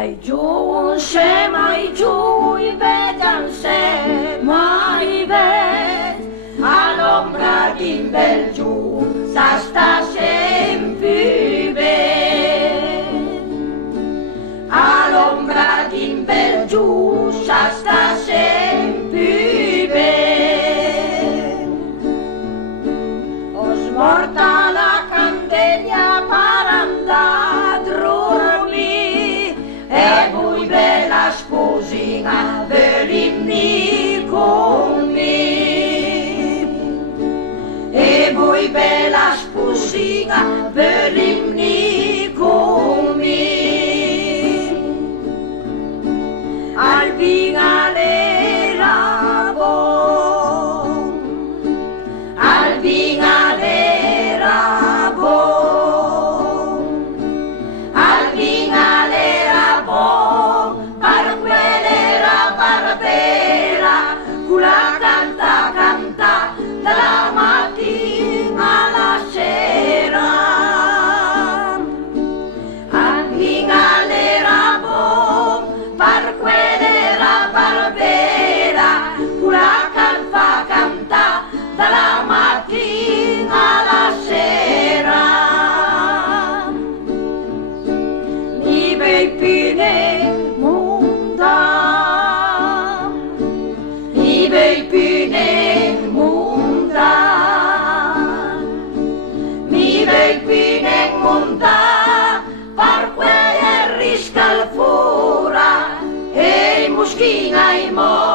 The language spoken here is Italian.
Ai giù insieme, ai giù i vedi insieme, ai vedi all'ombra di un bel giù, sta sempre bene. All'ombra di un bel giù, sta sempre bene. Ho smorta la candela per andare a dormire e voi bella sposina venite con me. E voi bella sposina venite con me. Al vinale rabo, al vinale rabo, al vinale rabo, per quell'era barbera, cula canta canta dalla mattina alla sera. Al vinale rabo, per quell'era barbera, cula canta dalla mattina alla sera. Mi bei pine monta, mi bei pine monta, mi bei pine monta, per quelle riscalfora e moschina i mo.